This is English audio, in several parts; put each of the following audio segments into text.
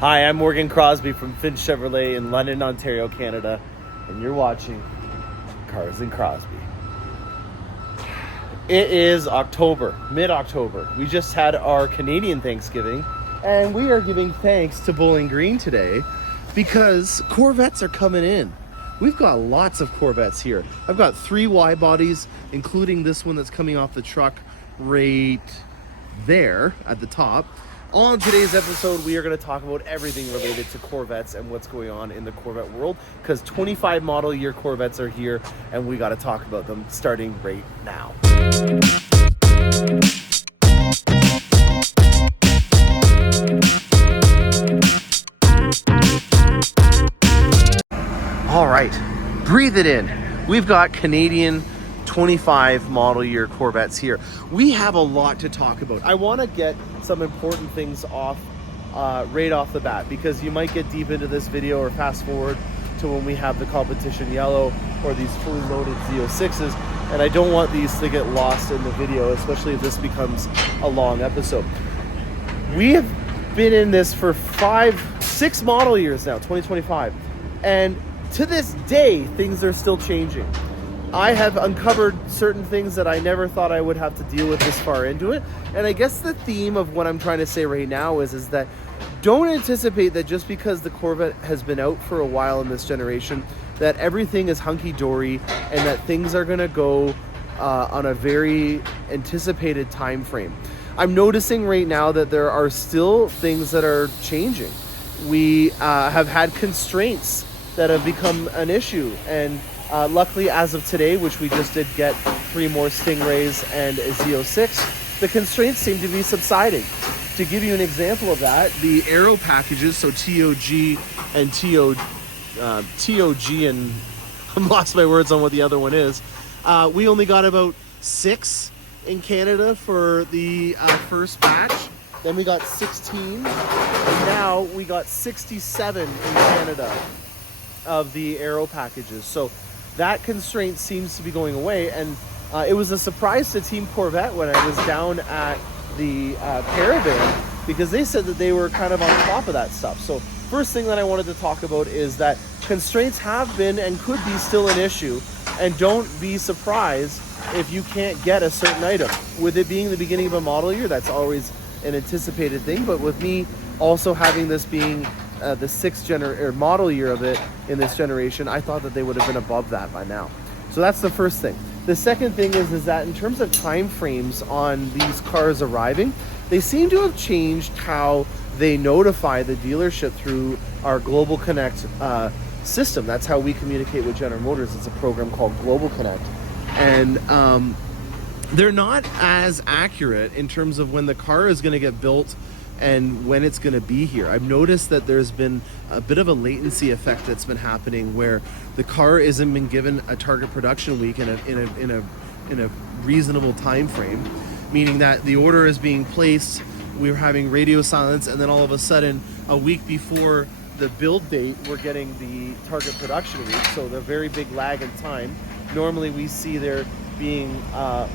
Hi, I'm Mcrosbie from Finch Chevrolet in London, Ontario, Canada, and you're watching Cars and Crosby. It is October, mid-October. We just had our Canadian Thanksgiving, and we are giving thanks to Bowling Green today because Corvettes are coming in. We've got lots of Corvettes here. I've got 3 wide bodies, including this one that's coming off the truck right there at the top. On today's episode, we are going to talk about everything related to Corvettes and what's going on in the Corvette world, because 25 model year Corvettes are here and we got to talk about them starting right now. All right, breathe it in. We've got Canadian 25 model year Corvettes here. We have a lot to talk about. I want to get some important things off right off the bat, because you might get deep into this video or fast forward to when we have the competition yellow or these fully loaded Z06s, and I don't want these to get lost in the video, especially if this becomes a long episode. We have been in this for 6 model years now, 2025, and to this day things are still changing. I have uncovered certain things that I never thought I would have to deal with this far into it. And I guess the theme of what I'm trying to say right now is that don't anticipate that just because the Corvette has been out for a while in this generation, that everything is hunky-dory and that things are going to go on a very anticipated time frame. I'm noticing right now that there are still things that are changing. We have had constraints that have become an issue, and luckily, as of today, which we just did get 3 more Stingrays and a Z06, the constraints seem to be subsiding. To give you an example of that, the aero packages, so TOG and TOG and I'm lost my words on what the other one is. We only got about 6 in Canada for the first batch. Then we got 16, and now we got 67 in Canada of the aero packages. So that constraint seems to be going away, and it was a surprise to Team Corvette when I was down at the caravan, because they said that they were kind of on top of that stuff. So first thing that I wanted to talk about is that constraints have been and could be still an issue, and don't be surprised if you can't get a certain item. With it being the beginning of a model year, that's always an anticipated thing, but with me also having this being the 6th model year of it in this generation, I thought that they would have been above that by now. So that's the first thing. The second thing is that in terms of time frames on these cars arriving, they seem to have changed how they notify the dealership through our Global Connect system. That's how we communicate with General Motors. It's a program called Global Connect, and they're not as accurate in terms of when the car is going to get built and when it's going to be here. I've noticed that there's been a bit of a latency effect that's been happening, where the car isn't been given a target production week in a reasonable time frame, meaning that the order is being placed, we're having radio silence, and then all of a sudden, a week before the build date, we're getting the target production week. So the very big lag in time. Normally we see there being at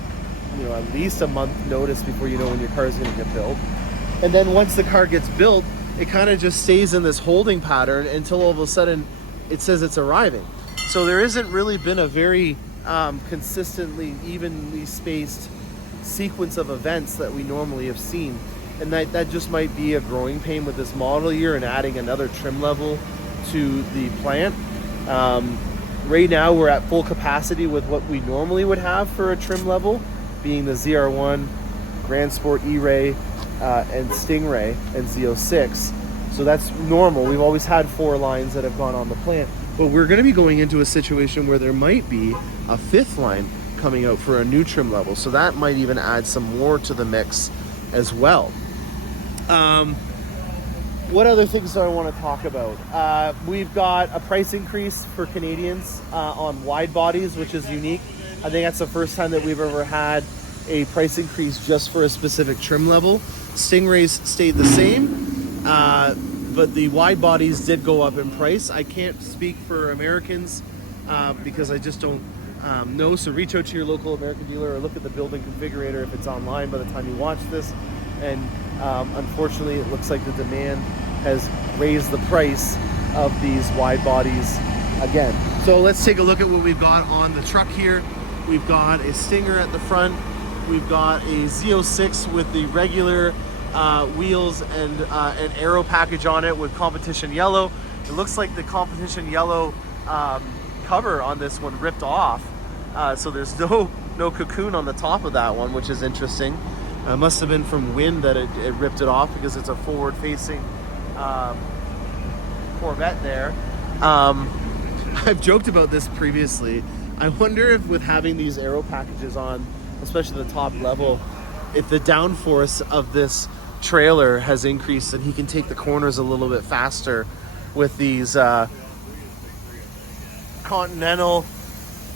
least a month notice before you know when your car is going to get built. And then once the car gets built, it kind of just stays in this holding pattern until all of a sudden it says it's arriving. So there isn't really been a very consistently, evenly spaced sequence of events that we normally have seen. And that just might be a growing pain with this model year and adding another trim level to the plant. Right now we're at full capacity with what we normally would have for a trim level, being the ZR1, Grand Sport E-Ray, and Stingray and Z06. So that's normal. We've always had 4 lines that have gone on the plant, but we're going to be going into a situation where there might be a 5th line coming out for a new trim level. So that might even add some more to the mix as well. What other things do I want to talk about? We've got a price increase for Canadians on wide bodies, which is unique. I think that's the first time that we've ever had a price increase just for a specific trim level. Stingrays stayed the same, but the wide bodies did go up in price. I can't speak for Americans because I just don't know. So reach out to your local American dealer or look at the building configurator if it's online by the time you watch this. And unfortunately, it looks like the demand has raised the price of these wide bodies again. So let's take a look at what we've got on the truck here. We've got a Stinger at the front. We've got a Z06 with the regular wheels and an aero package on it with competition yellow. It looks like the competition yellow cover on this one ripped off. So there's no cocoon on the top of that one, which is interesting. Must have been from wind that it ripped it off, because it's a forward-facing Corvette there. I've joked about this previously. I wonder if with having these aero packages on, especially the top level, if the downforce of this trailer has increased and he can take the corners a little bit faster with these Continental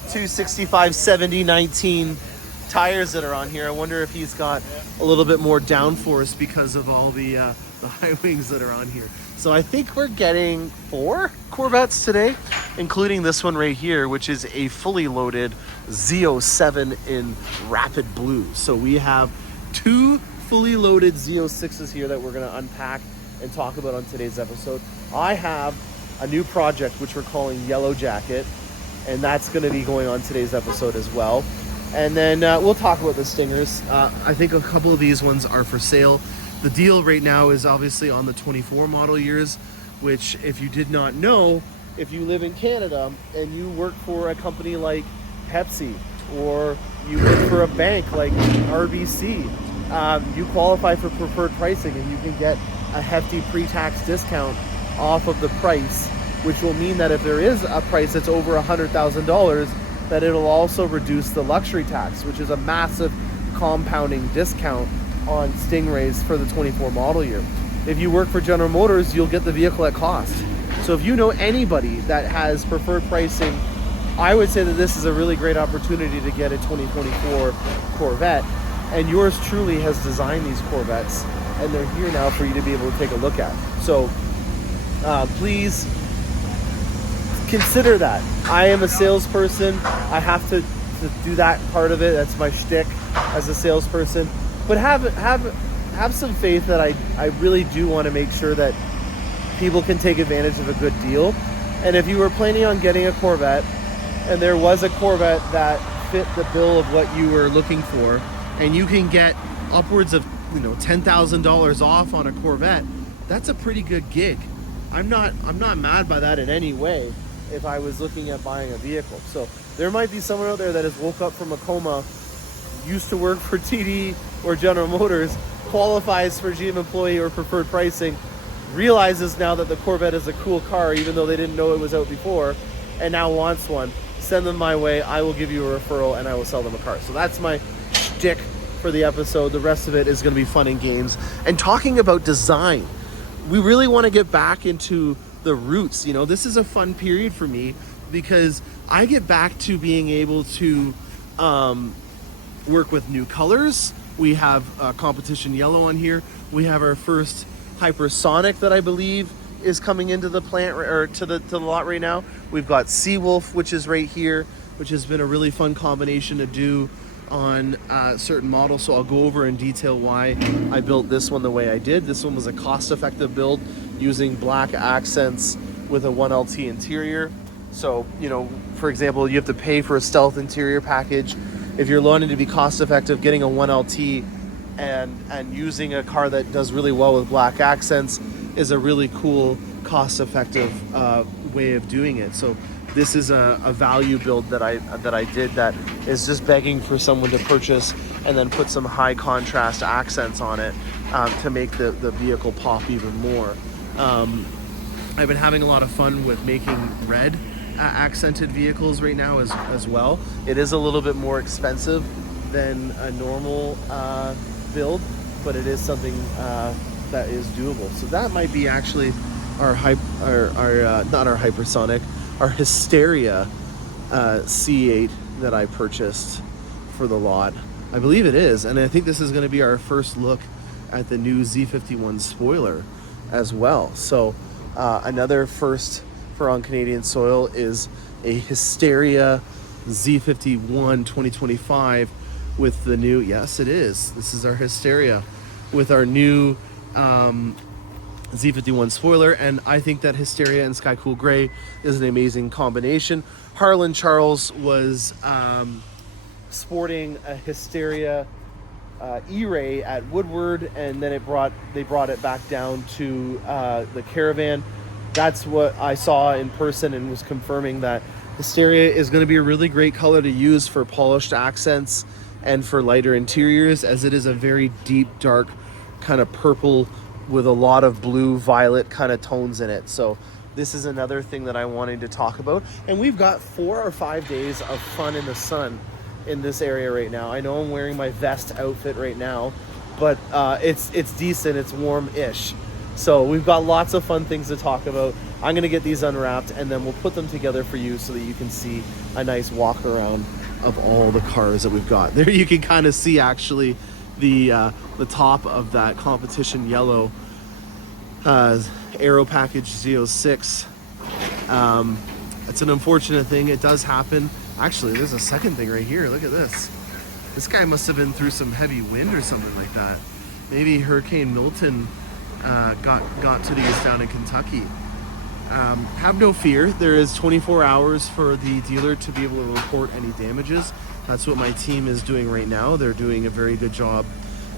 265 70 19 tires that are on here. I wonder if he's got a little bit more downforce because of all the high wings that are on here. So I think we're getting 4 Corvettes today, including this one right here, which is a fully loaded Z07 in rapid blue. So we have 2 fully loaded Z06s here that we're going to unpack and talk about on today's episode. I have a new project which we're calling Yellow Jacket, and that's going to be going on today's episode as well. And then we'll talk about the Stingers. I think a couple of these ones are for sale. The deal right now is obviously on the 24 model years, which, if you did not know, if you live in Canada and you work for a company like Pepsi, or you work for a bank like RBC, you qualify for preferred pricing, and you can get a hefty pre-tax discount off of the price, which will mean that if there is a price that's over $100,000, that it'll also reduce the luxury tax, which is a massive compounding discount on Stingrays for the 24 model year. If you work for General Motors, you'll get the vehicle at cost. So if you know anybody that has preferred pricing, I would say that this is a really great opportunity to get a 2024 Corvette. And yours truly has designed these Corvettes, and they're here now for you to be able to take a look at. So please consider that. I am a salesperson. I have to do that part of it. That's my shtick as a salesperson. But have some faith that I really do want to make sure that people can take advantage of a good deal. And if you were planning on getting a Corvette, and there was a Corvette that fit the bill of what you were looking for, and you can get upwards of $10,000 off on a Corvette, that's a pretty good gig. I'm not mad by that in any way if I was looking at buying a vehicle. So there might be someone out there that has woke up from a coma, used to work for TD or General Motors, qualifies for GM employee or preferred pricing, realizes now that the Corvette is a cool car even though they didn't know it was out before, and now wants one. Send them my way. I will give you a referral and I will sell them a car. So that's my shtick for the episode. The rest of it is going to be fun and games and talking about design. We really want to get back into the roots. This is a fun period for me because I get back to being able to work with new colors. We have competition yellow on here. We have our first hypersonic that I believe is coming into the plant or to the lot right now. We've got Seawolf, which is right here, which has been a really fun combination to do on certain models. So I'll go over in detail why I built this one the way I did. This one was a cost-effective build using black accents with a 1LT interior. So, for example, you have to pay for a stealth interior package. If you're wanting to be cost-effective, getting a 1LT and using a car that does really well with black accents is a really cool, cost-effective way of doing it. So this is a value build that I did that is just begging for someone to purchase and then put some high contrast accents on it to make the vehicle pop even more. I've been having a lot of fun with making red accented vehicles right now as well. It is a little bit more expensive than a normal build, but it is something that is doable. So that might be actually our not our hypersonic, our Hysteria C8 that I purchased for the lot. I believe it is, and I think this is going to be our first look at the new Z51 spoiler as well. So another first for On Canadian Soil is a Hysteria Z51 2025 with the new, yes it is, this is our Hysteria with our new Z51 spoiler, and I think that Hysteria and Sky Cool Gray is an amazing combination. Harlan Charles was sporting a Hysteria E-Ray at Woodward, and then they brought it back down to the Caravan. That's what I saw in person and was confirming that Hysteria is going to be a really great color to use for polished accents and for lighter interiors, as it is a very deep, dark kind of purple with a lot of blue, violet kind of tones in it. So this is another thing that I wanted to talk about. And we've got 4 or 5 days of fun in the sun in this area right now. I know I'm wearing my vest outfit right now, but it's decent, it's warm-ish. So we've got lots of fun things to talk about. I'm gonna get these unwrapped and then we'll put them together for you so that you can see a nice walk around of all the cars that we've got. There you can kind of see actually the top of that competition yellow Aero Package Z06. It's an unfortunate thing, it does happen. Actually, there's a second thing right here, look at this. This guy must have been through some heavy wind or something like that. Maybe Hurricane Milton got to these down in Kentucky. Have no fear, there is 24 hours for the dealer to be able to report any damages. That's what my team is doing right now. They're doing a very good job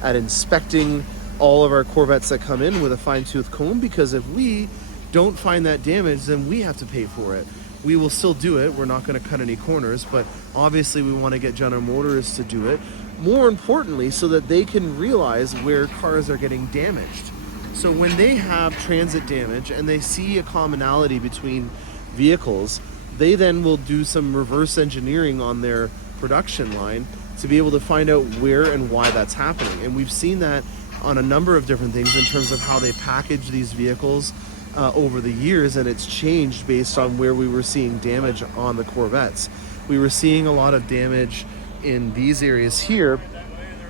at inspecting all of our Corvettes that come in with a fine-tooth comb, because if we don't find that damage, then we have to pay for it. We will still do it, we're not going to cut any corners, but obviously we want to get General Motors to do it. More importantly, so that they can realize where cars are getting damaged. So when they have transit damage and they see a commonality between vehicles, they then will do some reverse engineering on their production line to be able to find out where and why that's happening. And we've seen that on a number of different things in terms of how they package these vehicles over the years, and it's changed based on where we were seeing damage on the Corvettes. We were seeing a lot of damage in these areas here,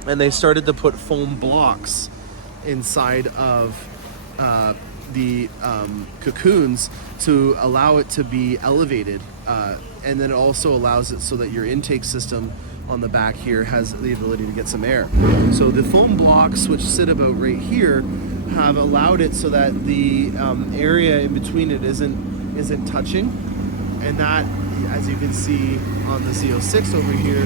and they started to put foam blocks inside of the cocoons to allow it to be elevated, and then it also allows it so that your intake system on the back here has the ability to get some air. So the foam blocks, which sit about right here, have allowed it so that the area in between it isn't touching, and that, as you can see on the Z06 over here,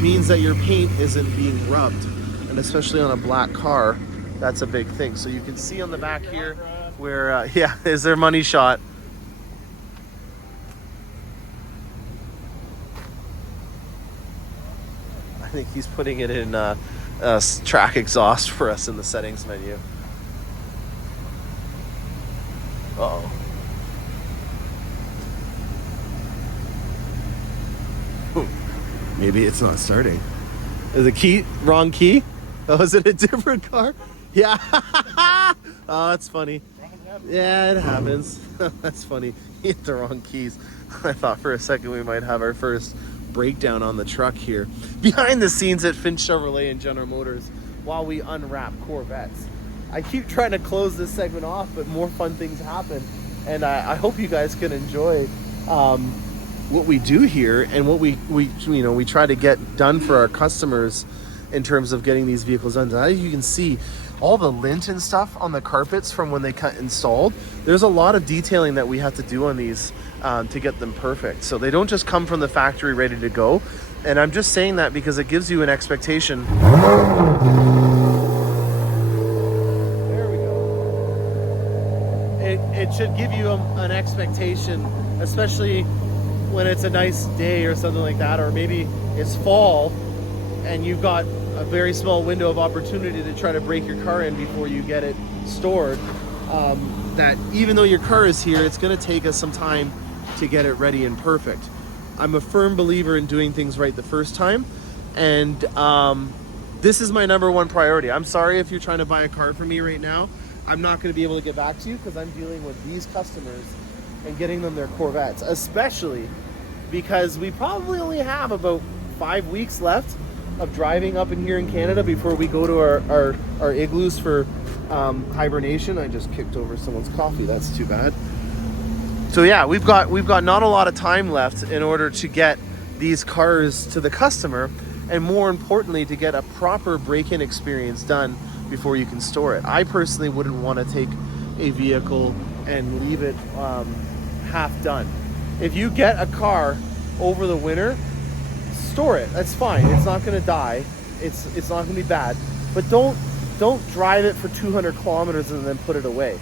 means that your paint isn't being rubbed, and especially on a black car, that's a big thing. So you can see on the back here where yeah, is their money shot. I think he's putting it in track exhaust for us in the settings menu. Uh-oh. Maybe it's not starting. Is the key wrong key? Oh, is it a different car? Yeah. Oh, that's funny. Yeah, it happens. That's funny. He hit the wrong keys. I thought for a second we might have our first breakdown on the truck here. Behind the scenes at Finch Chevrolet and General Motors while we unwrap Corvettes. I keep trying to close this segment off, but more fun things happen. And I hope you guys can enjoy what we do here and what we try to get done for our customers in terms of getting these vehicles done. As you can see, all the lint and stuff on the carpets from when they got installed, there's a lot of detailing that we have to do on these to get them perfect. So they don't just come from the factory ready to go. And I'm just saying that because it gives you an expectation. There we go. It should give you an expectation, especially when it's a nice day or something like that, or maybe it's fall and you've got a very small window of opportunity to try to break your car in before you get it stored. That even though your car is here, it's going to take us some time to get it ready and perfect. I'm a firm believer in doing things right the first time, and this is my number one priority. I'm sorry if you're trying to buy a car from me right now. I'm not going to be able to get back to you because I'm dealing with these customers and getting them their Corvettes, especially because we probably only have about 5 weeks left of driving up in here in Canada before we go to our igloos for hibernation. I just kicked over someone's coffee. That's too bad. So yeah, we've got not a lot of time left in order to get these cars to the customer, and more importantly, to get a proper break-in experience done before you can store it. I personally wouldn't want to take a vehicle and leave it half done. If you get a car over the winter, store it. That's fine. It's not going to die. It's not going to be bad. But don't drive it for 200 kilometers and then put it away.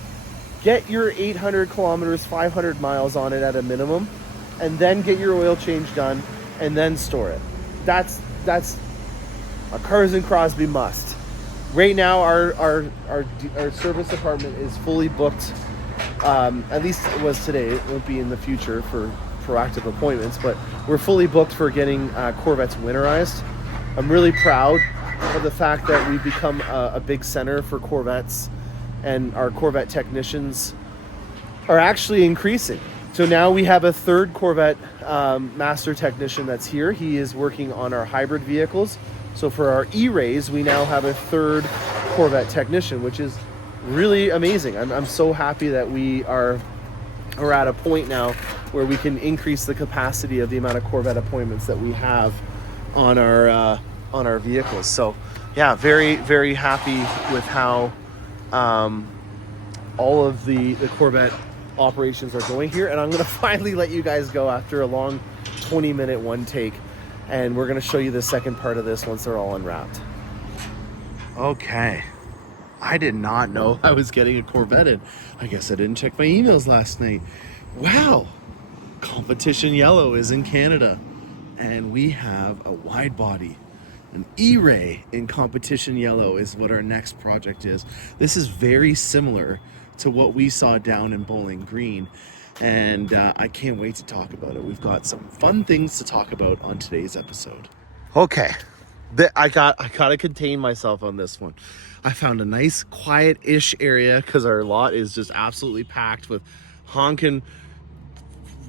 Get your 800 kilometers, 500 miles on it at a minimum, and then get your oil change done, and then store it. That's a Cars and Crosby must. Right now, our service department is fully booked. At least it was today. It won't be in the future for proactive appointments, but we're fully booked for getting Corvettes winterized. I'm really proud of the fact that we've become a big center for Corvettes, and our Corvette technicians are actually increasing. So now we have a third Corvette master technician that's here. He is working on our hybrid vehicles. So for our E-Rays, we now have a third Corvette technician, which is really amazing. I'm so happy that we are at a point now where we can increase the capacity of the amount of Corvette appointments that we have on our vehicles. So yeah, very, very happy with how all of the Corvette operations are going here. And I'm going to finally let you guys go after a long 20-minute one take. And we're going to show you the second part of this once they're all unwrapped. Okay. I did not know I was getting a Corvette in. I guess I didn't check my emails last night. Wow. Competition Yellow is in Canada. And we have a wide body. An E-Ray in Competition Yellow is what our next project is. This is very similar to what we saw down in Bowling Green. And I can't wait to talk about it. We've got some fun things to talk about on today's episode. Okay, I gotta contain myself on this one. I found a nice quiet-ish area because our lot is just absolutely packed with honking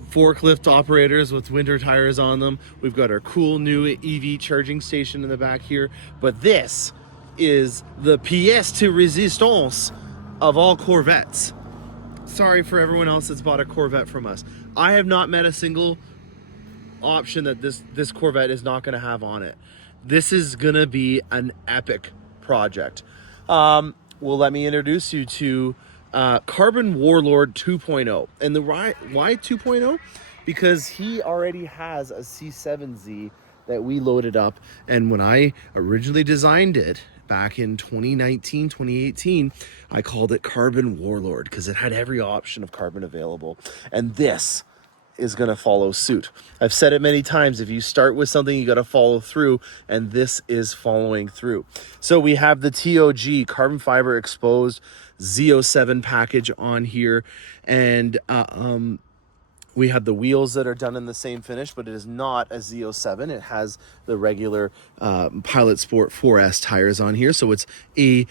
forklift operators with winter tires on them. We've got our cool new EV charging station in the back here. But this is the pièce de résistance of all Corvettes. Sorry for everyone else that's bought a Corvette from us. I have not met a single option that this Corvette is not going to have on it. This is going to be an epic project. Well, let me introduce you to Carbon Warlord 2.0. And why 2.0? Because he already has a C7Z that we loaded up. And when I originally designed it, back in 2019, 2018, I called it Carbon Warlord because it had every option of carbon available. And this is going to follow suit. I've said it many times. If you start with something, you got to follow through. And this is following through. So we have the TOG carbon fiber exposed Z07 package on here. And we have the wheels that are done in the same finish, but it is not a Z07. It has the regular Pilot Sport 4S tires on here. So it's a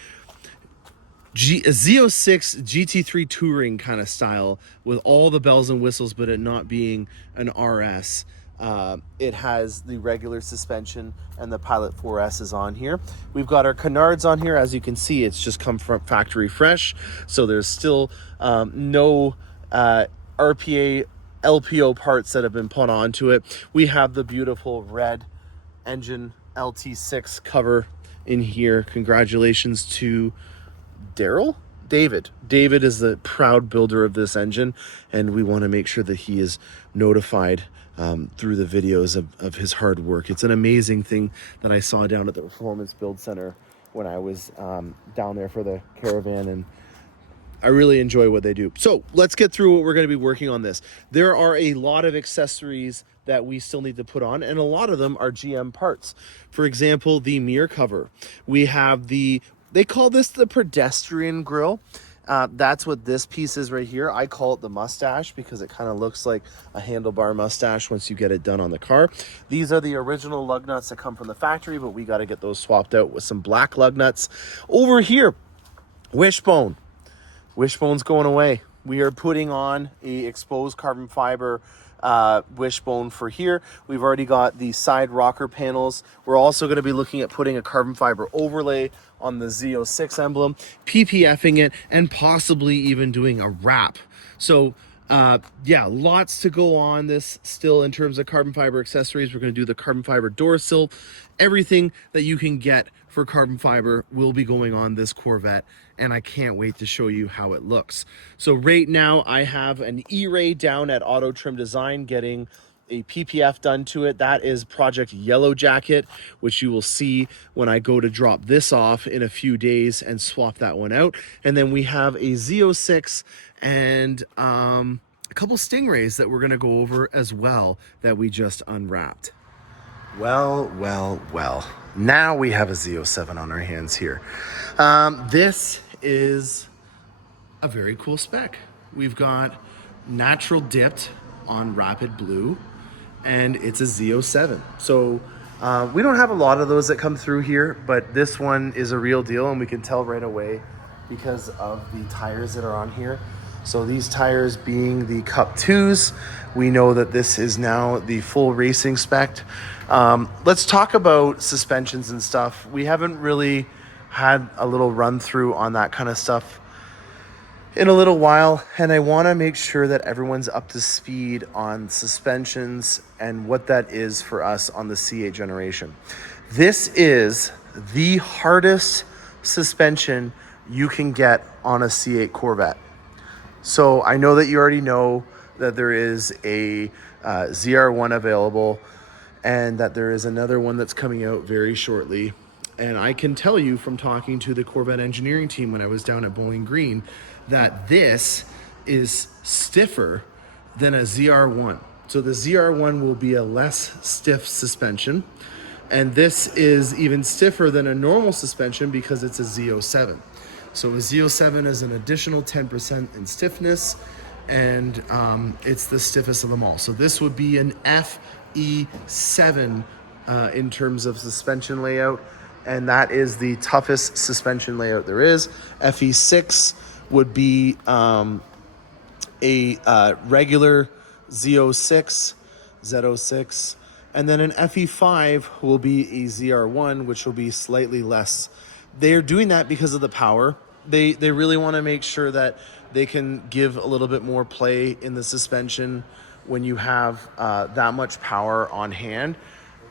Z06 GT3 touring kind of style with all the bells and whistles, but it not being an RS. It has the regular suspension and the Pilot 4S is on here. We've got our canards on here. As you can see, it's just come from factory fresh. So there's still no RPA LPO parts that have been put onto it. We have the beautiful red engine LT6 cover in here. Congratulations to David. David is the proud builder of this engine, and we want to make sure that he is notified through the videos of his hard work. It's an amazing thing that I saw down at the Performance Build Center when I was down there for the caravan, and I really enjoy what they do. So let's get through what we're going to be working on this. There are a lot of accessories that we still need to put on, and a lot of them are GM parts. For example, the mirror cover. We have they call this the pedestrian grille. That's what this piece is right here. I call it the mustache because it kind of looks like a handlebar mustache once you get it done on the car. These are the original lug nuts that come from the factory, but we got to get those swapped out with some black lug nuts. Over here, wishbone. Wishbone's going away. We are putting on a exposed carbon fiber wishbone for here. We've already got the side rocker panels. We're also going to be looking at putting a carbon fiber overlay on the Z06 emblem, PPFing it, and possibly even doing a wrap. So yeah, lots to go on this still in terms of carbon fiber accessories. We're going to do the carbon fiber door sill, everything that you can get for carbon fiber will be going on this Corvette, and I can't wait to show you how it looks. So right now I have an E-Ray down at Auto Trim Design getting a PPF done to it. That is Project Yellow Jacket, which you will see when I go to drop this off in a few days and swap that one out. And then we have a Z06 and a couple Stingrays that we're gonna go over as well that we just unwrapped. Well, well, well. Now we have a Z07 on our hands here. This is a very cool spec. We've got natural dipped on Rapid Blue, and it's a Z07. So we don't have a lot of those that come through here, but this one is a real deal, and we can tell right away because of the tires that are on here. So these tires being the Cup 2s, we know that this is now the full racing spec. Let's talk about suspensions and stuff. We haven't really had a little run through on that kind of stuff in a little while, and I want to make sure that everyone's up to speed on suspensions and what that is for us on the C8 generation. This is the hardest suspension you can get on a C8 Corvette. So I know that you already know that there is a ZR1 available and that there is another one that's coming out very shortly. And I can tell you from talking to the Corvette engineering team when I was down at Bowling Green that this is stiffer than a ZR1. So the ZR1 will be a less stiff suspension, and this is even stiffer than a normal suspension because it's a Z07. So a Z07 is an additional 10% in stiffness, and it's the stiffest of them all. So this would be an FE7 in terms of suspension layout, and that is the toughest suspension layout there is. FE6 would be a regular Z06, and then an FE5 will be a ZR1, which will be slightly less. They're doing that because of the power. They really want to make sure that they can give a little bit more play in the suspension when you have that much power on hand.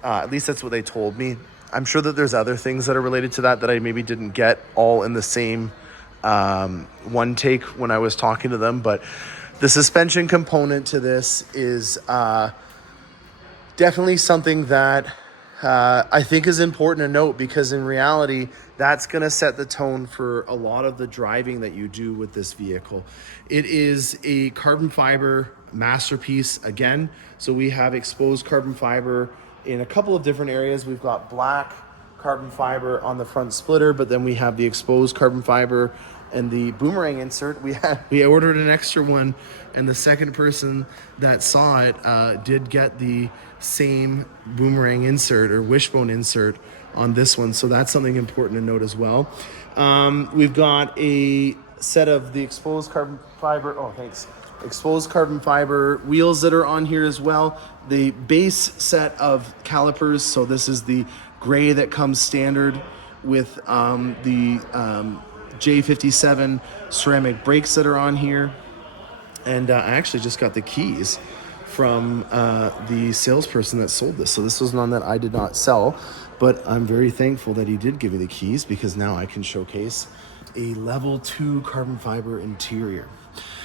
At least that's what they told me. I'm sure that there's other things that are related to that I maybe didn't get all in the same one take when I was talking to them, but the suspension component to this is definitely something that I think is important to note, because in reality, that's going to set the tone for a lot of the driving that you do with this vehicle. It is a carbon fiber masterpiece again. So we have exposed carbon fiber in a couple of different areas. We've got black carbon fiber on the front splitter, but then we have the exposed carbon fiber and the boomerang insert. We ordered an extra one, and the second person that saw it did get the same boomerang insert or wishbone insert on this one. So that's something important to note as well. We've got a set of the exposed carbon fiber. Oh, thanks. Exposed carbon fiber wheels that are on here as well. The base set of calipers. So this is the gray that comes standard with the J57 ceramic brakes that are on here. And I actually just got the keys from the salesperson that sold this. So this was one that I did not sell, but I'm very thankful that he did give me the keys, because now I can showcase a level 2 carbon fiber interior.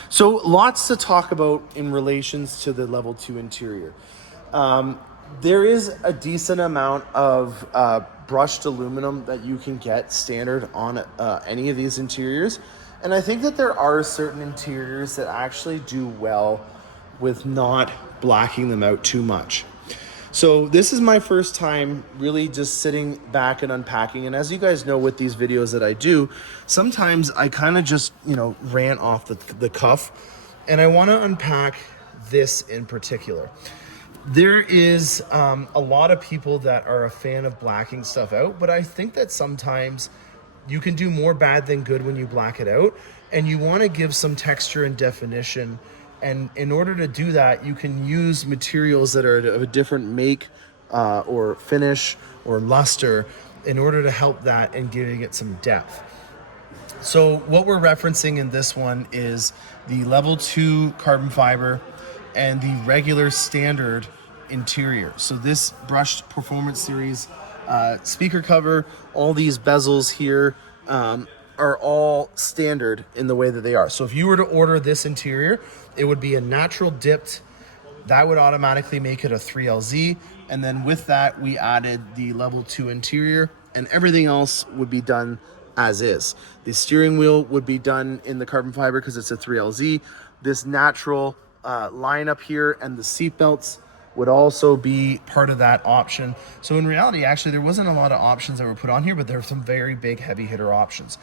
So lots to talk about in relations to the level 2 interior. There is a decent amount of brushed aluminum that you can get standard on any of these interiors. And I think that there are certain interiors that actually do well with not blacking them out too much. So this is my first time really just sitting back and unpacking. And as you guys know, with these videos that I do, sometimes I kind of just, rant off the cuff, and I want to unpack this in particular. There is a lot of people that are a fan of blacking stuff out, but I think that sometimes you can do more bad than good when you black it out, and you want to give some texture and definition. And in order to do that, you can use materials that are of a different make or finish or luster in order to help that and giving it some depth. So what we're referencing in this one is the level 2 carbon fiber and the regular standard interior. So this brushed performance series speaker cover, all these bezels here are all standard in the way that they are. So if you were to order this interior, it would be a natural dipped. That would automatically make it a 3LZ. And then with that, we added the level 2 interior, and everything else would be done as is. The steering wheel would be done in the carbon fiber because it's a 3LZ. This natural line up here and the seat belts would also be part of that option. So in reality, actually, there wasn't a lot of options that were put on here, but there are some very big heavy hitter options.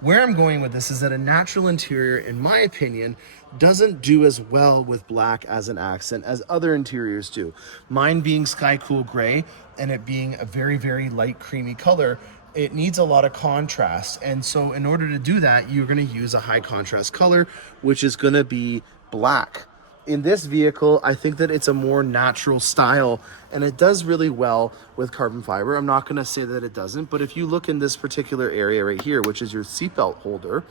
Where I'm going with this is that a natural interior, in my opinion, doesn't do as well with black as an accent as other interiors do. Mine being sky cool gray and it being a very, very light creamy color, it needs a lot of contrast. And so in order to do that, you're gonna use a high contrast color, which is gonna be black. In this vehicle, I think that it's a more natural style and it does really well with carbon fiber. I'm not gonna say that it doesn't, but if you look in this particular area right here, which is your seatbelt holder,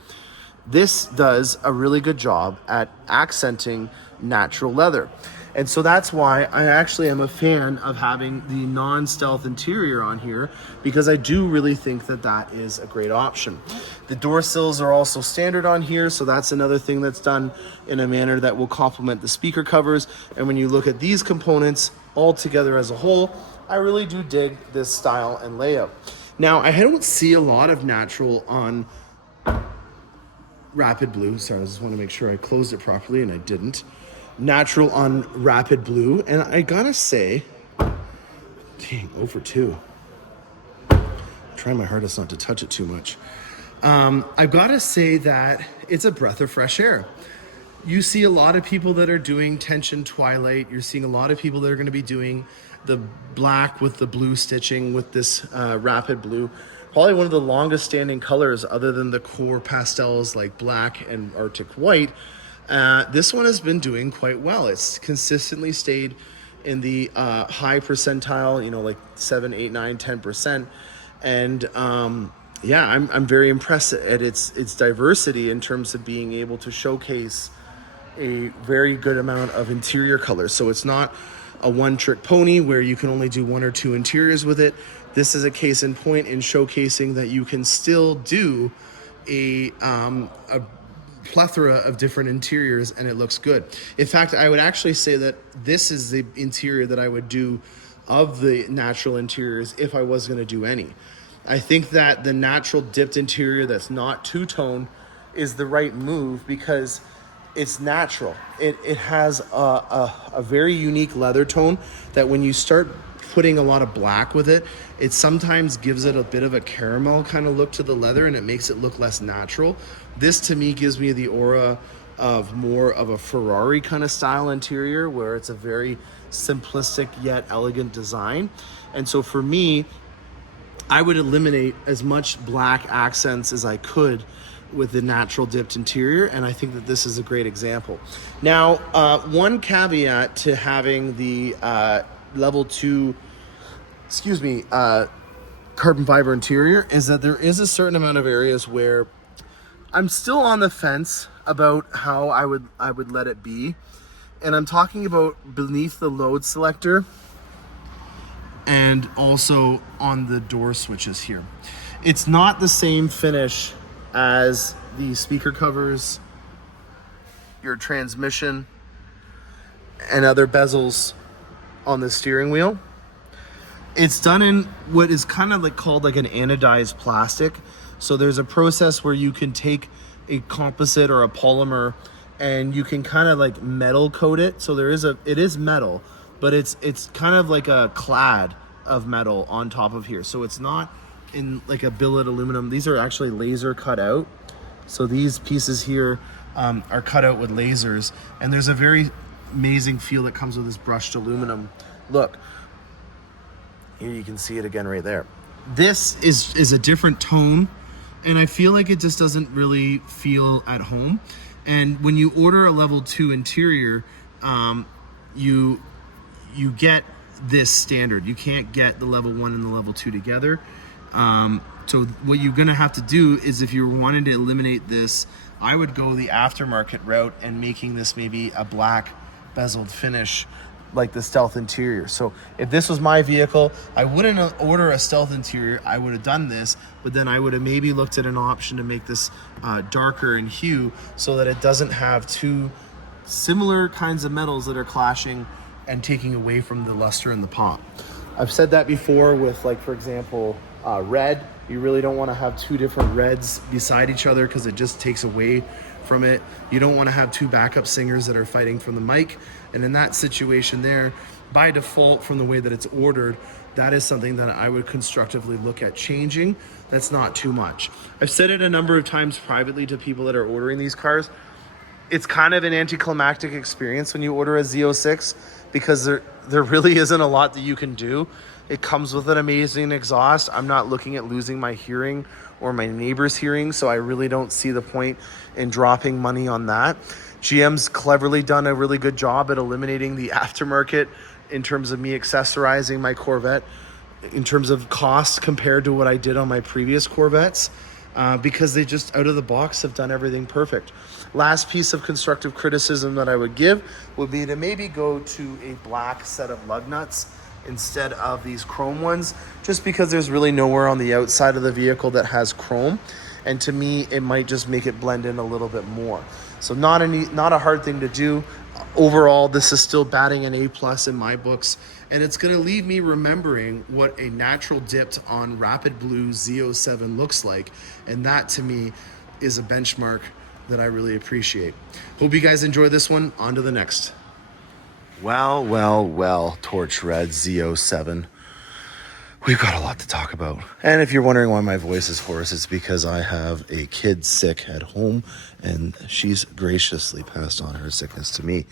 this does a really good job at accenting natural leather. And so that's why I actually am a fan of having the non-stealth interior on here, because I do really think that that is a great option. The door sills are also standard on here, so that's another thing that's done in a manner that will complement the speaker covers. And when you look at these components all together as a whole, I really do dig this style and layout. Now, I don't see a lot of natural on Rapid Blue. Sorry, I just want to make sure I closed it properly, and I didn't. Natural on Rapid Blue, and I gotta say, dang, 0 for 2. I'm trying my hardest not to touch it too much. I've gotta say that it's a breath of fresh air. You see a lot of people that are doing tension twilight. You're seeing a lot of people that are gonna be doing the black with the blue stitching with this Rapid Blue. Probably one of the longest standing colors other than the core pastels like black and Arctic white. This one has been doing quite well. It's consistently stayed in the high percentile, you know, like 7, 8, 9, 10%. And yeah, I'm very impressed at its diversity in terms of being able to showcase a very good amount of interior colors. So it's not a one-trick pony where you can only do 1 or 2 interiors with it. This is a case in point in showcasing that you can still do a plethora of different interiors and it looks good. In fact, I would actually say that this is the interior that I would do of the natural interiors if I was going to do any. I think that the natural dipped interior that's not two-tone is the right move because it's natural. It has a very unique leather tone that when you start putting a lot of black with it, it sometimes gives it a bit of a caramel kind of look to the leather and it makes it look less natural. This to me gives me the aura of more of a Ferrari kind of style interior where it's a very simplistic yet elegant design. And so for me, I would eliminate as much black accents as I could with the natural dipped interior, and I think that this is a great example. Now, one caveat to having the level 2, carbon fiber interior is that there is a certain amount of areas where I'm still on the fence about how I would let it be. And I'm talking about beneath the load selector and also on the door switches here. It's not the same finish as the speaker covers, your transmission, and other bezels on the steering wheel. It's done in what is kind of like called like an anodized plastic. So there's a process where you can take a composite or a polymer and you can kind of like metal coat it. So it is metal, but it's kind of like a clad of metal on top of here. So it's not in like a billet aluminum. These are actually laser cut out. So these pieces here are cut out with lasers, and there's a very amazing feel that comes with this brushed aluminum. Look, here you can see it again right there. This is a different tone, and I feel like it just doesn't really feel at home. And when you order a level 2 interior, you get this standard. You can't get the level 1 and the level 2 together. So what you're gonna have to do is, if you're wanting to eliminate this, I would go the aftermarket route and making this maybe a black bezeled finish like the stealth interior. So if this was my vehicle, I wouldn't order a stealth interior. I would have done this, but then I would have maybe looked at an option to make this darker in hue so that it doesn't have two similar kinds of metals that are clashing and taking away from the luster and the pop. I've said that before with, like, for example, red. You really don't want to have two different reds beside each other because it just takes away from it. You don't want to have two backup singers that are fighting from the mic. And in that situation there, by default, from the way that it's ordered, that is something that I would constructively look at changing. That's not too much. I've said it a number of times privately to people that are ordering these cars. It's kind of an anticlimactic experience when you order a Z06 because there really isn't a lot that you can do. It comes with an amazing exhaust. I'm not looking at losing my hearing or my neighbor's hearing, so I really don't see the point in dropping money on that. GM's cleverly done a really good job at eliminating the aftermarket in terms of me accessorizing my Corvette in terms of cost compared to what I did on my previous Corvettes, because they just out of the box have done everything perfect. Last piece of constructive criticism that I would give would be to maybe go to a black set of lug nuts instead of these chrome ones, just because there's really nowhere on the outside of the vehicle that has chrome, and to me it might just make it blend in a little bit more. So not a hard thing to do. Overall, this is still batting an A+ in my books, and it's going to leave me remembering what a natural dipped on Rapid Blue Z07 looks like, and that to me is a benchmark that I really appreciate. Hope you guys enjoy this one. On to the next. Well, Torch Red Z07. We've got a lot to talk about. And if you're wondering why my voice is hoarse, it's because I have a kid sick at home and she's graciously passed on her sickness to me.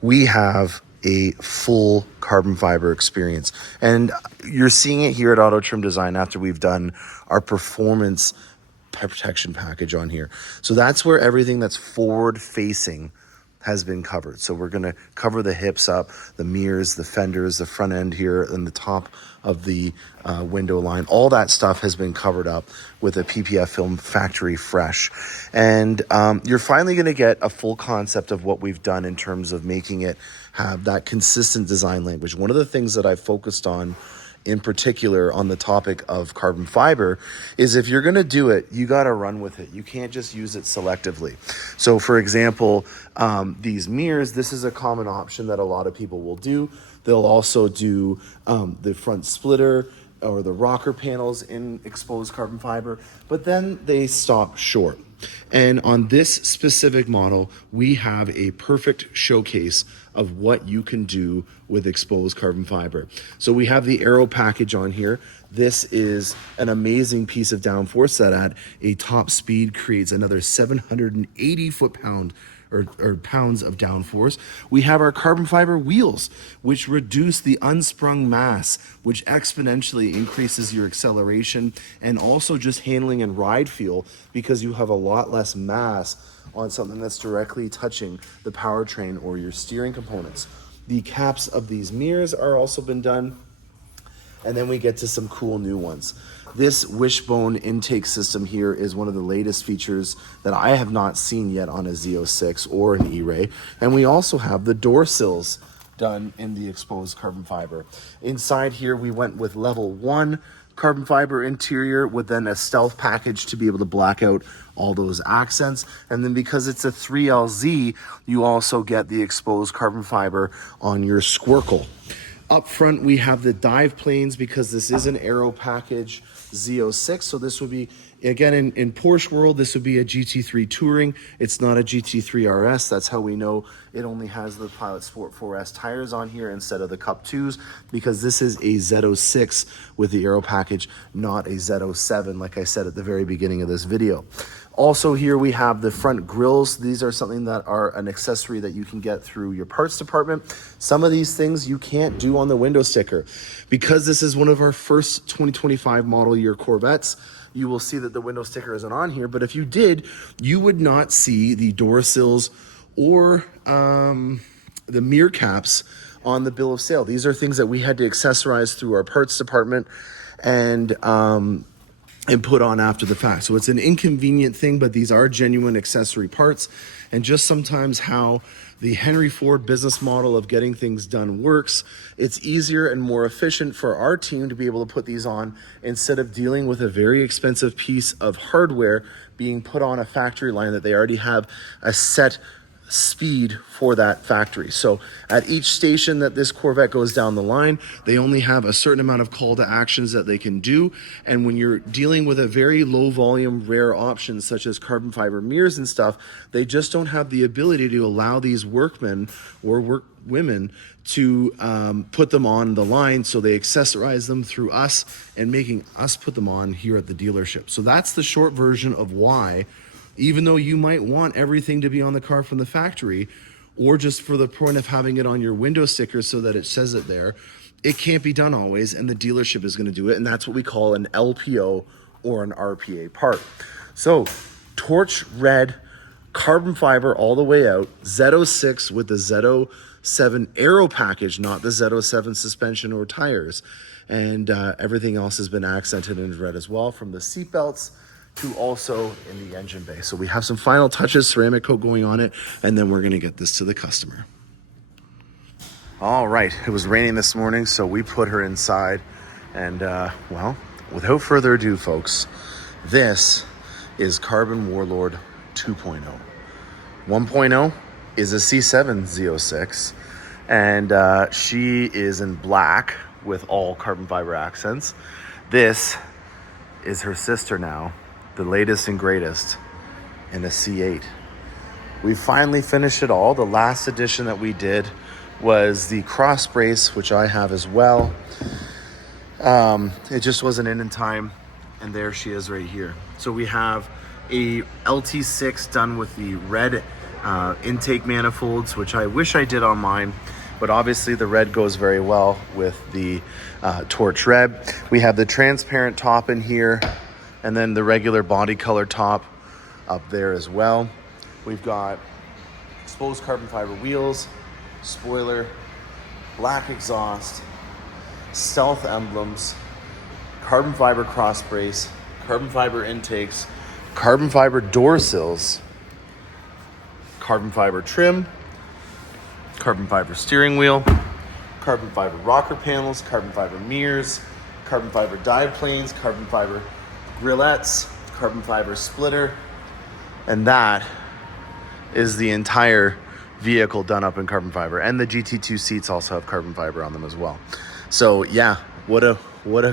We have a full carbon fiber experience, and you're seeing it here at Auto Trim Design after we've done our performance protection package on here. So that's where everything that's forward facing has been covered. So we're going to cover the hips up, the mirrors, the fenders, the front end here, and the top of the window line. All that stuff has been covered up with a PPF film factory fresh. And you're finally going to get a full concept of what we've done in terms of making it have that consistent design language. One of the things that I focused on in particular on the topic of carbon fiber is if you're going to do it, you got to run with it. You can't just use it selectively. So for example, these mirrors, this is a common option that a lot of people will do. They'll also do the front splitter or the rocker panels in exposed carbon fiber, but then they stop short. And on this specific model, we have a perfect showcase of what you can do with exposed carbon fiber. So we have the Aero package on here. This is an amazing piece of downforce that at a top speed creates another 780 foot-pound or pounds of downforce. We have our carbon fiber wheels, which reduce the unsprung mass, which exponentially increases your acceleration and also just handling and ride feel, because you have a lot less mass on something that's directly touching the powertrain or your steering components. The caps of these mirrors are also been done. And then we get to some cool new ones. This wishbone intake system here is one of the latest features that I have not seen yet on a Z06 or an E-Ray. And we also have the door sills done in the exposed carbon fiber. Inside here, we went with level 1 carbon fiber interior with then a stealth package to be able to black out all those accents. And then because it's a 3LZ, you also get the exposed carbon fiber on your squircle. Up front, we have the dive planes because this is an Aero package Z06. So this would be, again, in Porsche world, this would be a GT3 Touring. It's not a GT3 RS. That's how we know it only has the Pilot Sport 4S tires on here instead of the Cup 2s, because this is a Z06 with the Aero package, not a Z07, like I said at the very beginning of this video. Also here we have the front grills. These are something that are an accessory that you can get through your parts department. Some of these things you can't do on the window sticker. Because this is one of our first 2025 model year Corvettes, you will see that the window sticker isn't on here, but if you did, you would not see the door sills or the mirror caps on the bill of sale. These are things that we had to accessorize through our parts department, and and put on after the fact. So it's an inconvenient thing, but these are genuine accessory parts. And just sometimes how the Henry Ford business model of getting things done works, it's easier and more efficient for our team to be able to put these on instead of dealing with a very expensive piece of hardware being put on a factory line that they already have a set speed for that factory. So at each station that this Corvette goes down the line, they only have a certain amount of call to actions that they can do. And when you're dealing with a very low volume, rare options such as carbon fiber mirrors and stuff, they just don't have the ability to allow these workmen or women to put them on the line. So they accessorize them through us and making us put them on here at the dealership. So that's the short version of why, even though you might want everything to be on the car from the factory, or just for the point of having it on your window sticker so that it says it there, it can't be done always, and the dealership is going to do it, and that's what we call an LPO or an RPA part. So torch red, carbon fiber all the way out, Z06 with the Z07 aero package, not the Z07 suspension or tires, and everything else has been accented in red as well, from the seat belts to also in the engine bay. So we have some final touches, ceramic coat going on it, and then we're gonna get this to the customer. All right, it was raining this morning, so we put her inside. And well, without further ado, folks, this is Carbon Warlord 2.0. 1.0 is a C7 Z06, and she is in black with all carbon fiber accents. This is her sister now, the latest and greatest, in a C8. We finally finished it all. The last edition that we did was the cross brace, which I have as well. It just wasn't in time, and there she is right here. So we have a LT6 done with the red intake manifolds, which I wish I did on mine, but obviously the red goes very well with the torch red. We have the transparent top in here, and then the regular body color top up there as well. We've got exposed carbon fiber wheels, spoiler, black exhaust, stealth emblems, carbon fiber cross brace, carbon fiber intakes, carbon fiber door sills, carbon fiber trim, carbon fiber steering wheel, carbon fiber rocker panels, carbon fiber mirrors, carbon fiber dive planes, carbon fiber grillettes, carbon fiber splitter, and that is the entire vehicle done up in carbon fiber. And the GT2 seats also have carbon fiber on them as well. So yeah, what a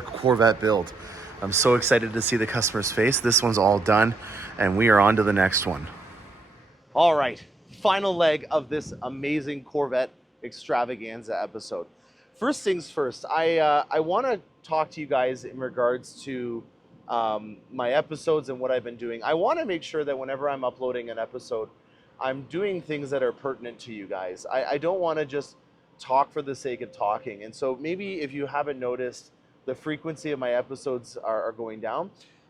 Corvette build. I'm so excited to see the customer's face. This one's all done, and we are on to the next one. All right, final leg of this amazing Corvette extravaganza episode. First things first, I want to talk to you guys in regards to my episodes and what I've been doing. I want to make sure that whenever I'm uploading an episode, I'm doing things that are pertinent to you guys. I don't want to just talk for the sake of talking. And so maybe if you haven't noticed, the frequency of my episodes are going down.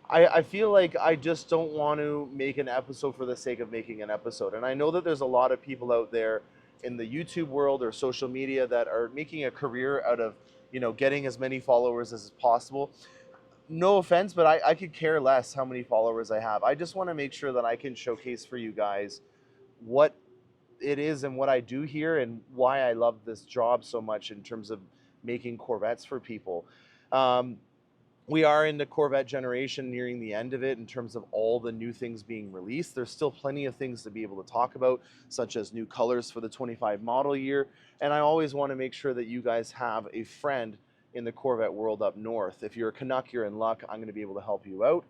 I feel like I just don't want to make an episode for the sake of making an episode. And I know that there's a lot of people out there in the YouTube world or social media that are making a career out of, getting as many followers as possible. No offense, but I could care less how many followers I have. I just want to make sure that I can showcase for you guys what it is and what I do here and why I love this job so much in terms of making Corvettes for people. We are in the Corvette generation, nearing the end of it in terms of all the new things being released. There's still plenty of things to be able to talk about, such as new colors for the 25 model year. And I always want to make sure that you guys have a friend in the Corvette world up north. If you're a Canuck, you're in luck. I'm going to be able to help you out.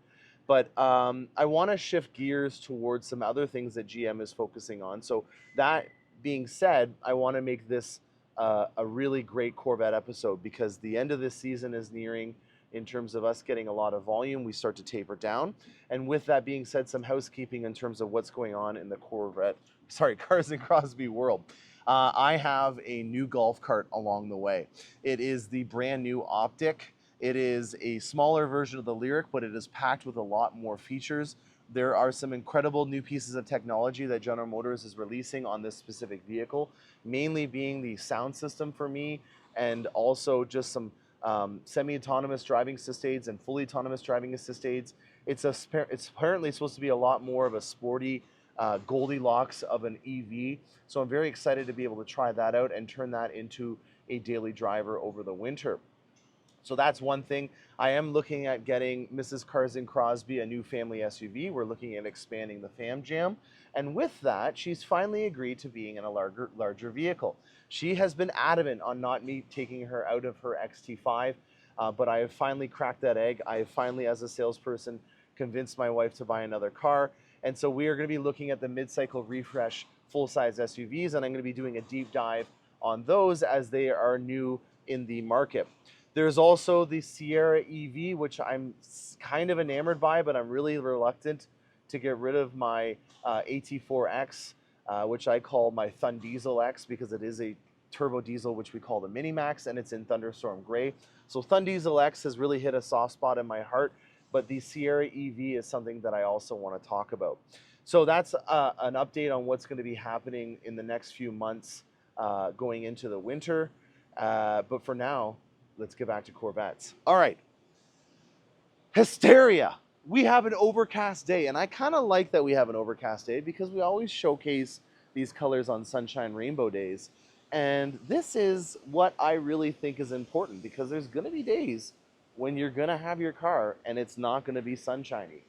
But I want to shift gears towards some other things that GM is focusing on. So that being said, I want to make this a really great Corvette episode because the end of this season is nearing. In terms of us getting a lot of volume, we start to taper down. And with that being said, some housekeeping in terms of what's going on in the Cars and Crosby world. I have a new golf cart along the way. It is the brand new Optic. It is a smaller version of the Lyric, but it is packed with a lot more features. There are some incredible new pieces of technology that General Motors is releasing on this specific vehicle, mainly being the sound system for me, and also just some semi-autonomous driving assist aids and fully autonomous driving assist aids. It's apparently supposed to be a lot more of a sporty Goldilocks of an EV. So I'm very excited to be able to try that out and turn that into a daily driver over the winter. So that's one thing. I am looking at getting Mrs. Mcrosbie a new family SUV. We're looking at expanding the Fam Jam. And with that, she's finally agreed to being in a larger vehicle. She has been adamant on not me taking her out of her XT5, but I have finally cracked that egg. I have finally, as a salesperson, convinced my wife to buy another car. And so we are going to be looking at the mid-cycle refresh full-size SUVs, and I'm going to be doing a deep dive on those as they are new in the market. There's also the Sierra EV, which I'm kind of enamored by, but I'm really reluctant to get rid of my AT4X, which I call my Thun Diesel X, because it is a turbo diesel, which we call the Mini Max, and it's in Thunderstorm Gray. So Thun Diesel X has really hit a soft spot in my heart, but the Sierra EV is something that I also want to talk about. So that's an update on what's going to be happening in the next few months going into the winter. But for now, let's get back to Corvettes. All right. Hysteria. We have an overcast day, and I kind of like that we have an overcast day because we always showcase these colors on sunshine rainbow days. And this is what I really think is important, because there's going to be days when you're going to have your car and it's not going to be sunshiny.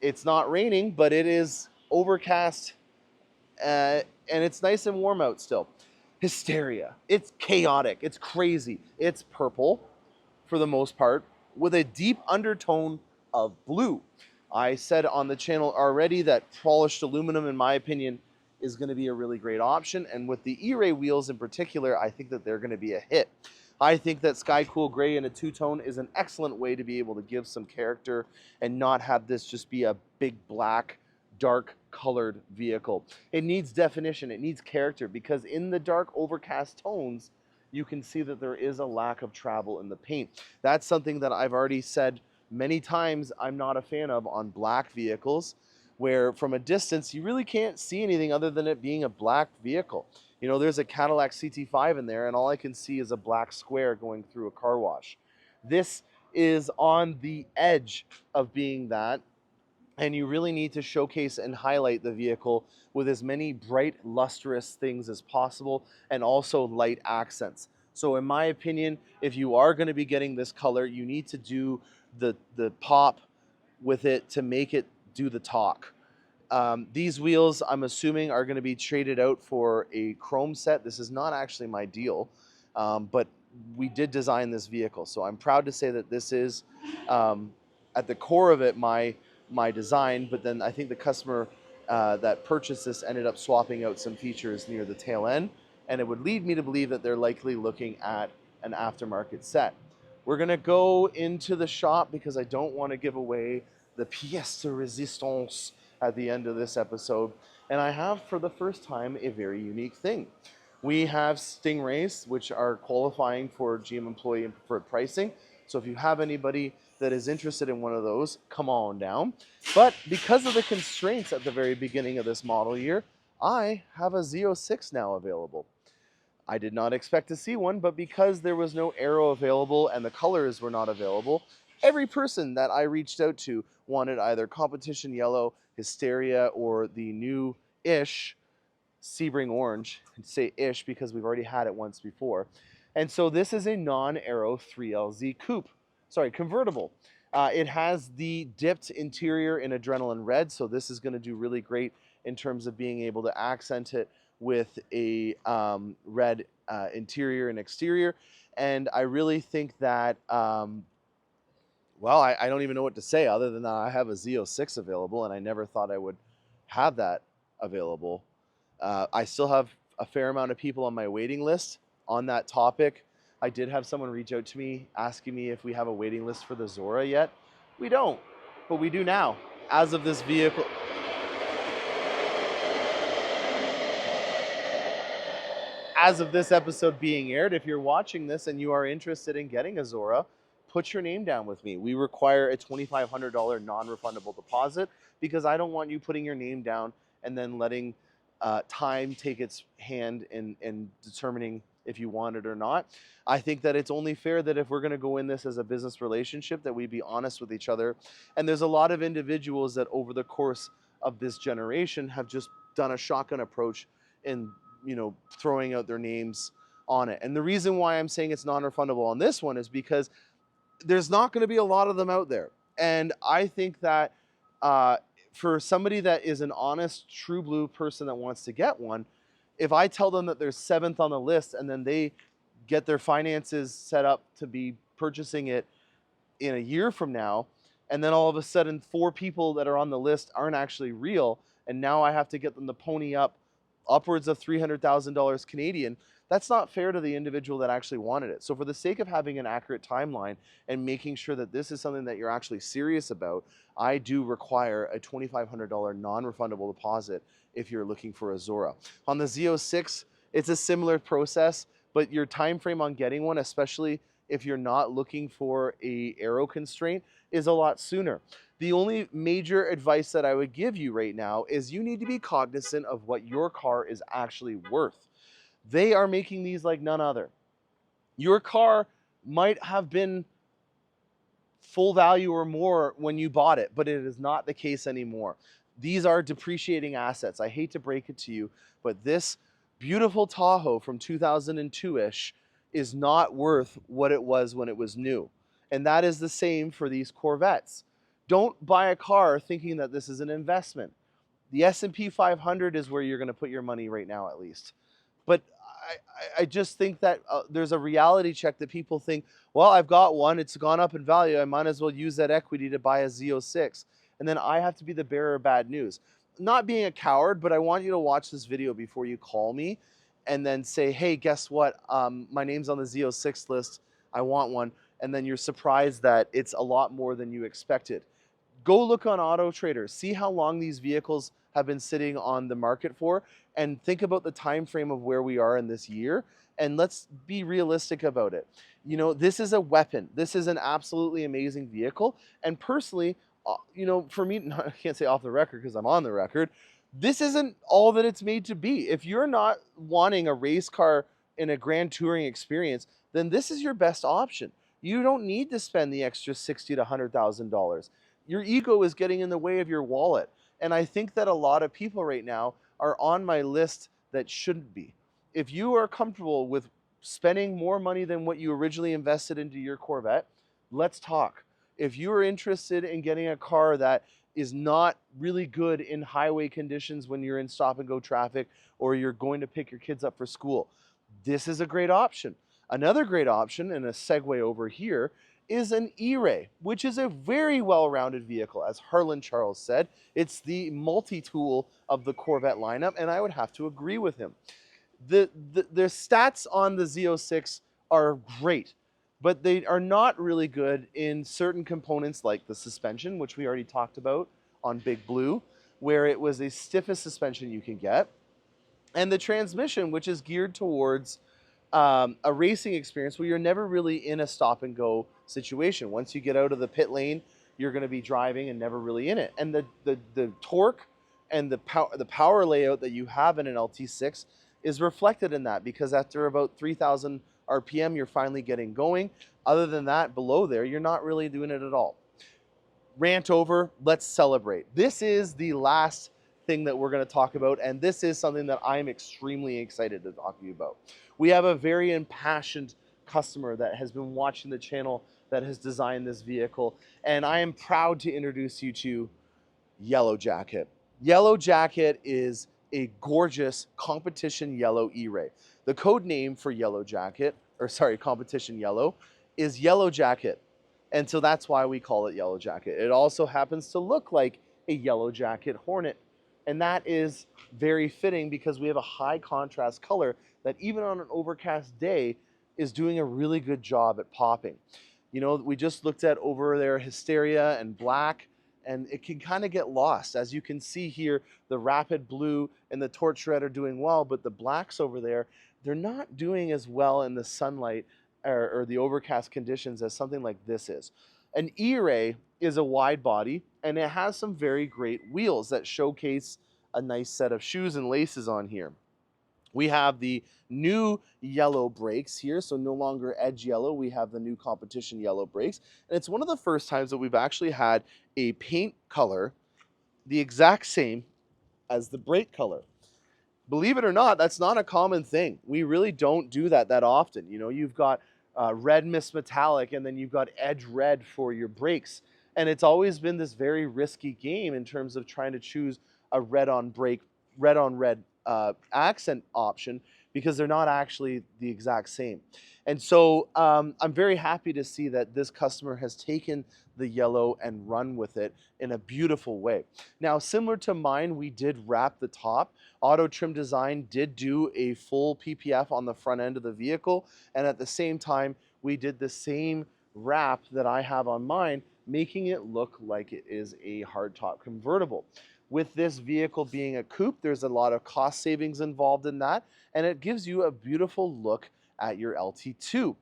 It's not raining, but it is overcast, and it's nice and warm out still. Hysteria. It's chaotic. It's crazy. It's purple for the most part with a deep undertone of blue. I said on the channel already that polished aluminum, in my opinion, is going to be a really great option. And with the E-Ray wheels in particular, I think that they're going to be a hit. I think that Sky Cool Gray in a two-tone is an excellent way to be able to give some character and not have this just be a big black, dark colored vehicle. It needs definition, it needs character, because in the dark overcast tones, you can see that there is a lack of travel in the paint. That's something that I've already said many times I'm not a fan of on black vehicles, where from a distance you really can't see anything other than it being a black vehicle. You know, there's a Cadillac CT5 in there and all I can see is a black square going through a car wash. This is on the edge of being that, and you really need to showcase and highlight the vehicle with as many bright, lustrous things as possible, and also light accents. So in my opinion, if you are going to be getting this color, you need to do the pop with it to make it do the talk. These wheels, I'm assuming, are going to be traded out for a chrome set. This is not actually my deal, but we did design this vehicle. So I'm proud to say that this is, at the core of it, my design, but then I think the customer that purchased this ended up swapping out some features near the tail end, and it would lead me to believe that they're likely looking at an aftermarket set. We're going to go into the shop because I don't want to give away the pièce de résistance at the end of this episode, and I have for the first time a very unique thing. We have Stingrays, which are qualifying for GM employee and preferred pricing. So if you have anybody that is interested in one of those, come on down. But because of the constraints at the very beginning of this model year, I have a Z06 now available. I did not expect to see one, but because there was no Aero available and the colors were not available, every person that I reached out to wanted either Competition Yellow, Hysteria, or the new-ish Sebring Orange. I say ish because we've already had it once before. And so this is a non-Aero 3LZ coupe. Sorry, convertible. It has the dipped interior in Adrenaline Red, so this is going to do really great in terms of being able to accent it with a red interior and exterior. And I really think that, well, I don't even know what to say other than that I have a Z06 available, and I never thought I would have that available. I still have a fair amount of people on my waiting list on that topic. I did have someone reach out to me asking me if we have a waiting list for the Zora yet. We don't, but we do now. As of this vehicle, as of this episode being aired, if you're watching this and you are interested in getting a Zora, put your name down with me. We require a $2,500 non-refundable deposit because I don't want you putting your name down and then letting time take its hand in determining if you want it or not. I think that it's only fair that if we're going to go in this as a business relationship, that we be honest with each other. And there's a lot of individuals that over the course of this generation have just done a shotgun approach and, you know, throwing out their names on it. And the reason why I'm saying it's non-refundable on this one is because there's not going to be a lot of them out there. And I think that for somebody that is an honest, true blue person that wants to get one, if I tell them that they're 7th on the list and then they get their finances set up to be purchasing it in a year from now, and then all of a sudden 4 people that are on the list aren't actually real, and now I have to get them to pony up upwards of $300,000 Canadian, that's not fair to the individual that actually wanted it. So for the sake of having an accurate timeline and making sure that this is something that you're actually serious about, I do require a $2,500 non-refundable deposit if you're looking for a Zora. On the Z06, it's a similar process, but your time frame on getting one, especially if you're not looking for a aero constraint, is a lot sooner. The only major advice that I would give you right now is you need to be cognizant of what your car is actually worth. They are making these like none other. Your car might have been full value or more when you bought it, but it is not the case anymore. These are depreciating assets. I hate to break it to you, but this beautiful Tahoe from 2002-ish is not worth what it was when it was new. And that is the same for these Corvettes. Don't buy a car thinking that this is an investment. The S&P 500 is where you're going to put your money right now, at least. But I just think that there's a reality check that people think, well, I've got one, it's gone up in value, I might as well use that equity to buy a Z06. And then I have to be the bearer of bad news. Not being a coward, but I want you to watch this video before you call me and then say, hey, guess what? My name's on the Z06 list, I want one. And then you're surprised that it's a lot more than you expected. Go look on Auto Trader, see how long these vehicles have been sitting on the market for, and think about the time frame of where we are in this year, and let's be realistic about it. You know, this is a weapon. This is an absolutely amazing vehicle, and personally, you know, for me, I can't say off the record because I'm on the record, this isn't all that it's made to be. If you're not wanting a race car in a grand touring experience, then this is your best option. You don't need to spend the extra $60,000 to $100,000. Your ego is getting in the way of your wallet. And I think that a lot of people right now are on my list that shouldn't be. If you are comfortable with spending more money than what you originally invested into your Corvette, let's talk. If you are interested in getting a car that is not really good in highway conditions when you're in stop and go traffic or you're going to pick your kids up for school, this is a great option. Another great option, and a segue over here, is an E-Ray, which is a very well-rounded vehicle. As Harlan Charles said, it's the multi-tool of the Corvette lineup, and I would have to agree with him. The stats on the Z06 are great, but they are not really good in certain components like the suspension, which we already talked about on Big Blue, where it was the stiffest suspension you can get, and the transmission, which is geared towards a racing experience where you're never really in a stop and go situation. Once you get out of the pit lane, you're going to be driving and never really in it. And the torque and the power layout that you have in an LT6 is reflected in that, because after about 3,000 RPM, you're finally getting going. Other than that, below there, you're not really doing it at all. Rant over, let's celebrate. This is the last thing that we're going to talk about, and this is something that I'm extremely excited to talk to you about. We have a very impassioned customer that has been watching the channel that has designed this vehicle, and I am proud to introduce you to Yellow Jacket. Yellow Jacket is a gorgeous competition yellow E-Ray. The code name for Yellow Jacket, or sorry, competition yellow, is Yellow Jacket, and so that's why we call it Yellow Jacket. It also happens to look like a Yellow Jacket Hornet, and that is very fitting because we have a high contrast color that even on an overcast day is doing a really good job at popping. You know, we just looked at over there Hysteria and Black, and it can kind of get lost. As you can see here, the Rapid Blue and the Torch Red are doing well, but the Blacks over there, they're not doing as well in the sunlight or the overcast conditions as something like this is. An E-Ray is a wide body, and it has some very great wheels that showcase a nice set of shoes and laces on here. We have the new yellow brakes here, so no longer edge yellow. We have the new competition yellow brakes. And it's one of the first times that we've actually had a paint color the exact same as the brake color. Believe it or not, that's not a common thing. We really don't do that often. You know, you've got red mist metallic, and then you've got edge red for your brakes. And it's always been this very risky game in terms of trying to choose a red on brake, red on red accent option, because they're not actually the exact same. And so I'm very happy to see that this customer has taken the yellow and run with it in a beautiful way. Now, similar to mine, we did wrap the top. Auto Trim Design did do a full PPF on the front end of the vehicle, and at the same time, we did the same wrap that I have on mine, making it look like it is a hardtop convertible. With this vehicle being a coupe, there's a lot of cost savings involved in that, and it gives you a beautiful look at your LT2.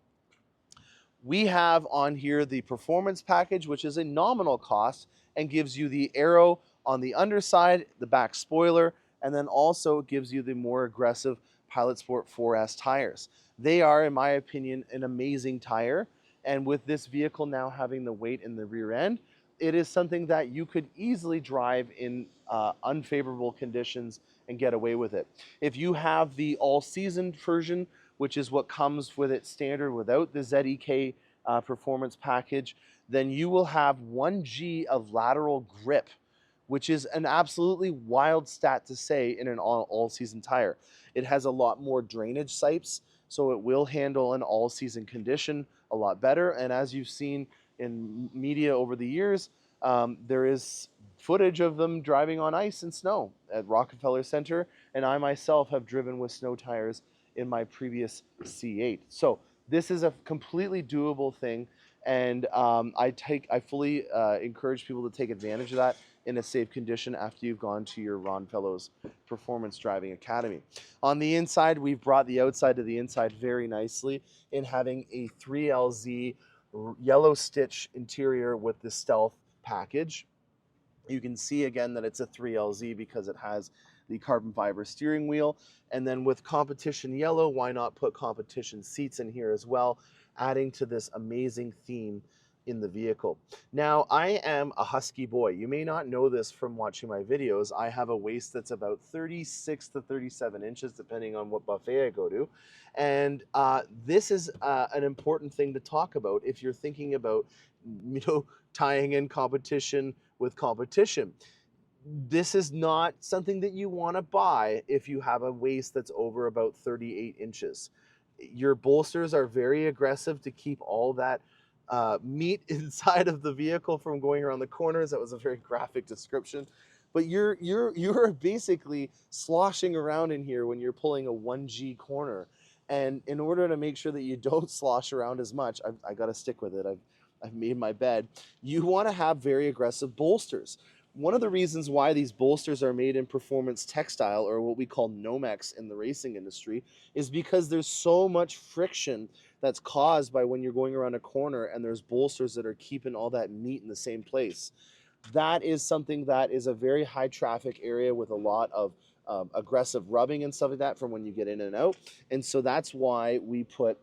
We have on here the performance package, which is a nominal cost and gives you the aero on the underside, the back spoiler, and then also gives you the more aggressive Pilot Sport 4S tires. They are, in my opinion, an amazing tire. And with this vehicle now having the weight in the rear end, it is something that you could easily drive in unfavorable conditions and get away with it. If you have the all-season version, which is what comes with it standard without the ZEK performance package, then you will have 1G of lateral grip, which is an absolutely wild stat to say in an all-season tire. It has a lot more drainage sipes, so it will handle an all-season condition a lot better. And as you've seen in media over the years, there is footage of them driving on ice and snow at Rockefeller Center, and I myself have driven with snow tires in my previous C8. So this is a completely doable thing, and I fully encourage people to take advantage of that in a safe condition after you've gone to your Ron Fellows Performance Driving Academy. On the inside, we've brought the outside to the inside very nicely in having a 3LZ yellow stitch interior with the Stealth package. You can see again that it's a 3LZ because it has the carbon fiber steering wheel. And then with competition yellow, why not put competition seats in here as well, adding to this amazing theme in the vehicle. Now, I am a husky boy. You may not know this from watching my videos. I have a waist that's about 36 to 37 inches, depending on what buffet I go to. And this is an important thing to talk about if you're thinking about, you know, tying in competition with competition. This is not something that you want to buy if you have a waist that's over about 38 inches. Your bolsters are very aggressive to keep all that meat inside of the vehicle from going around the corners. That was a very graphic description. But you're basically sloshing around in here when you're pulling a 1G corner. And in order to make sure that you don't slosh around as much, I got to stick with it. I've made my bed. You want to have very aggressive bolsters. One of the reasons why these bolsters are made in performance textile, or what we call Nomex in the racing industry, is because there's so much friction that's caused by when you're going around a corner and there's bolsters that are keeping all that meat in the same place. That is something that is a very high traffic area with a lot of aggressive rubbing and stuff like that from when you get in and out. And so that's why we put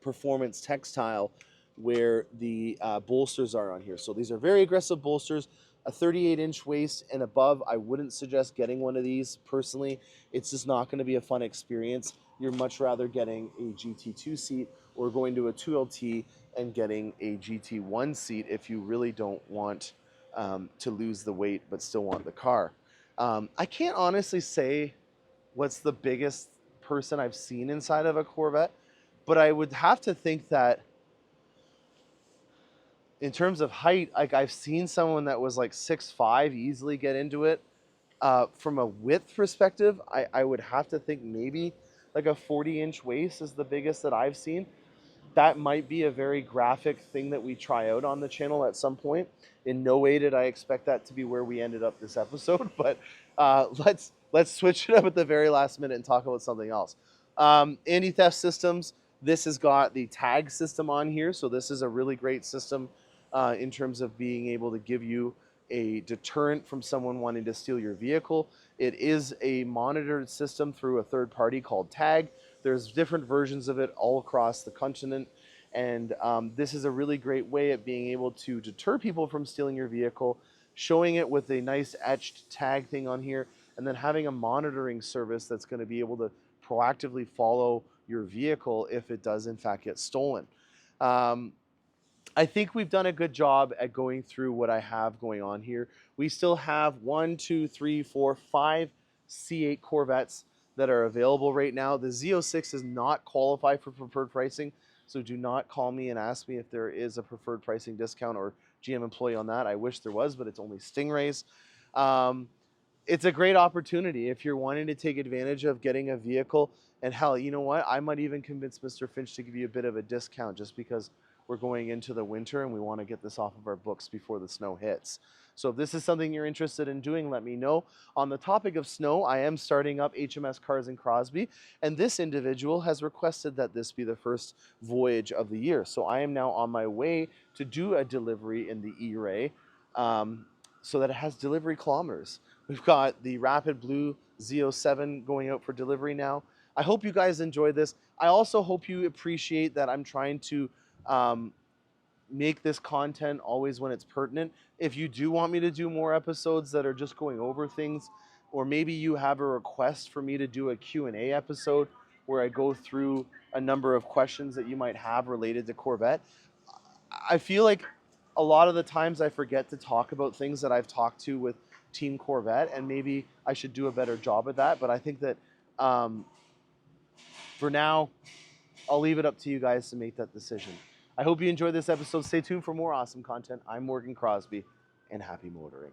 performance textile where the bolsters are on here. So these are very aggressive bolsters. A 38-inch waist and above, I wouldn't suggest getting one of these personally. It's just not going to be a fun experience. You're much rather getting a GT2 seat or going to a 2LT and getting a GT1 seat if you really don't want to lose the weight but still want the car. I can't honestly say what's the biggest person I've seen inside of a Corvette, but I would have to think that in terms of height, like I've seen someone that was like 6'5" easily get into it. From a width perspective, I would have to think maybe like a 40-inch waist is the biggest that I've seen. That might be a very graphic thing that we try out on the channel at some point. In no way did I expect that to be where we ended up this episode, but let's switch it up at the very last minute and talk about something else. Anti-theft systems. This has got the tag system on here, so this is a really great system in terms of being able to give you a deterrent from someone wanting to steal your vehicle. It is a monitored system through a third party called Tag. There's different versions of it all across the continent. And this is a really great way of being able to deter people from stealing your vehicle, showing it with a nice etched tag thing on here, and then having a monitoring service that's going to be able to proactively follow your vehicle if it does in fact get stolen. Um, I think we've done a good job at going through what I have going on here. We still have 1, 2, 3, 4, 5 C8 Corvettes that are available right now. The Z06 does not qualify for preferred pricing, so do not call me and ask me if there is a preferred pricing discount or GM employee on that. I wish there was, but it's only Stingrays. Um, it's a great opportunity if you're wanting to take advantage of getting a vehicle. And hell, you know what? I might even convince Mr. Finch to give you a bit of a discount just because we're going into the winter and we want to get this off of our books before the snow hits. So if this is something you're interested in doing, let me know. On the topic of snow, I am starting up HMS Cars in Crosby, and this individual has requested that this be the first voyage of the year. So I am now on my way to do a delivery in the E-Ray so that it has delivery kilometers. We've got the Rapid Blue Z07 going out for delivery now. I hope you guys enjoy this. I also hope you appreciate that I'm trying to make this content always when it's pertinent. If you do want me to do more episodes that are just going over things, or maybe you have a request for me to do a Q&A episode where I go through a number of questions that you might have related to Corvette, I feel like a lot of the times I forget to talk about things that I've talked to with Team Corvette, and maybe I should do a better job at that. But I think that for now, I'll leave it up to you guys to make that decision. I hope you enjoyed this episode. Stay tuned for more awesome content. I'm Morgan Crosby, and happy motoring.